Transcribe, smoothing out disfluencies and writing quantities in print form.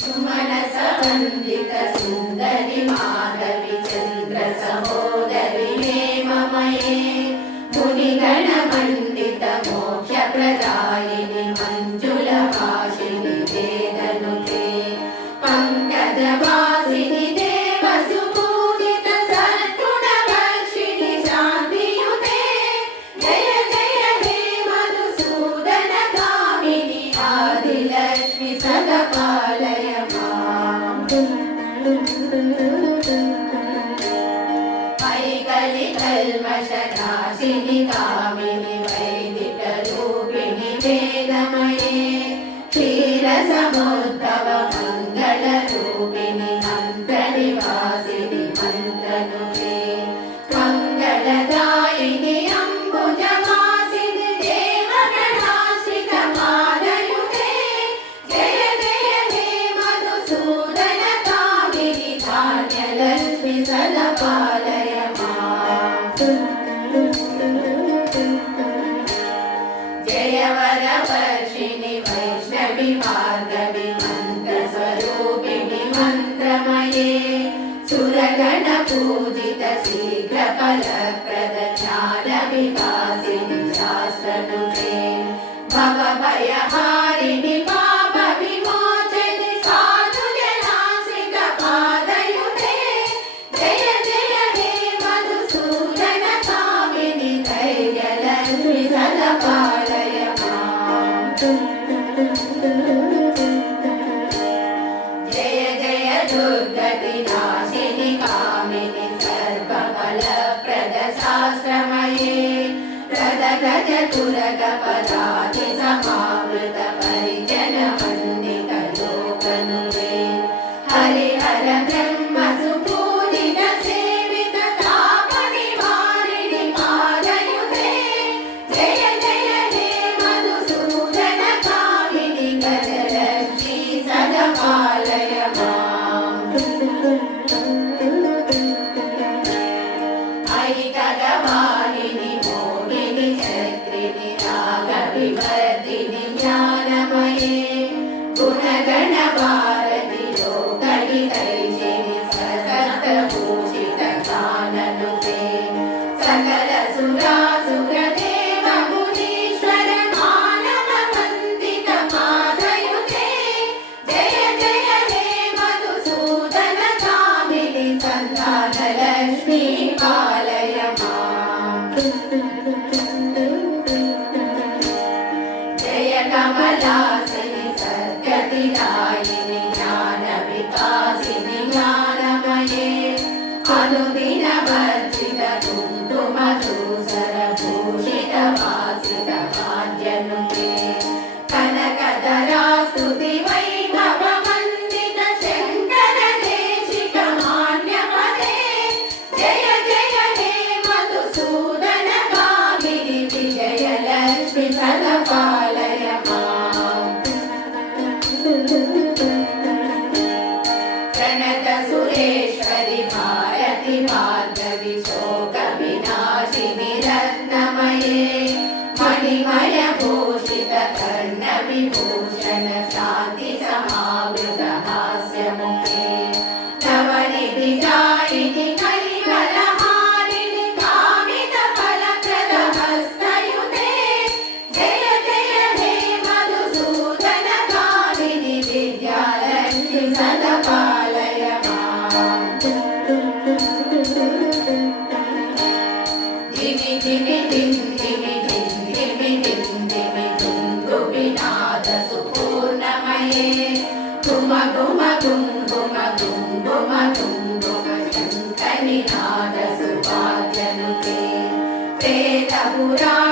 सुमनस वंदित सुंदरि माधवी चंद्र सहोदरी हेममये मुनिगण मंडित मोक्ष प्रदायिनि मंजुल भाषिनि वेदनुते पंकज वासिनि देव सुपूजित सद्गुण वर्षिणि शांतियुते जय जय हे मधुसूदन कामिनि आदिलक्ष्मि सदा पालय कल्मषनाशिनि कामिनि वैदिकरूपिणि वेदमये क्षीरसमुद्भव मङ्गलरूपिणि मन्त्रनिवासिनि मन्त्रनुते मङ्गलदायिनि अम्बुजवासिनि देवगणाश्रित मालयुते जय जय हे मधुसूदन कामिनि धान्यलक्ष्मि सदा पालय वर्षिणि वैष्णवी भार्गवी मन्त्रस्वरूपिणि मन्त्रमये सुरगण पूजित शीघ्र फलप्रद ज्ञान विकासिनि शास्त्रनुते भवभयहारिणि पाप विमोचनि साधु जनाश्रित पादयुते जय जय हे मधुसूदन कामिनि धैर्यलक्ष्मि सदा पालय जय जय दुर्गति नाशिनि कामिनि सर्वफलप्रद शास्त्रमये प्रदगज तुरग पदाति समावृत परिजन वन्दित लोकनुते हरिहर ब्रह्म सुपूजित सेवित ताप निवारिणि पादयुते जय जय हे मधुसूदन कामिनि गजलक्ष्मी सदा पालय ऐकगवाहिनि मोहिनि चक्रिणि रागविवर्धिनि ज्ञानमये गुणगण भारति लोकहितैषिणि सततभूषित गाननुते सकल सुरासुर देव मुनीश्वर मानव वन्दित पादयुते जय जय हे मधुसूदन कामिनि सन्तानलक्ष्मी पालय जय कमलासिनि सद्गतिदायिनि ज्ञान विकासिनि ज्ञानमये अनुदिन वर्जित कुङ्कुमधूसर भूषित वासित वाद्यनुते कनकधरा स्तुति वैभव वन्दित शङ्कर देशिक मान्यपदे जय जय हे मधुसूदन कामिनि विजयलक्ष्मि सदा पालय प्रणत सुरेश्वरि भारति भार्गवि शोक विनाशिनि रत्नमये मणिमय भूषित कर्ण विभूषण शान्ति समावृत हास्यमुखे नवनिधि दायिनि कलिवलहारिणि कामित फलप्रद हस्तयुते जय जय हे मधुसूदन कामिनि विद्यालक्ष्मि सदा पालय धिमि धिमि धिं धिमि धिं धिमि धिं धिमि धुन्दुभिनाद सुपूर्णमये घुम घुम घुं घुम घुं घुम घुं घुम शङ्खनिनाद सुवाद्यनुते वेदपुराण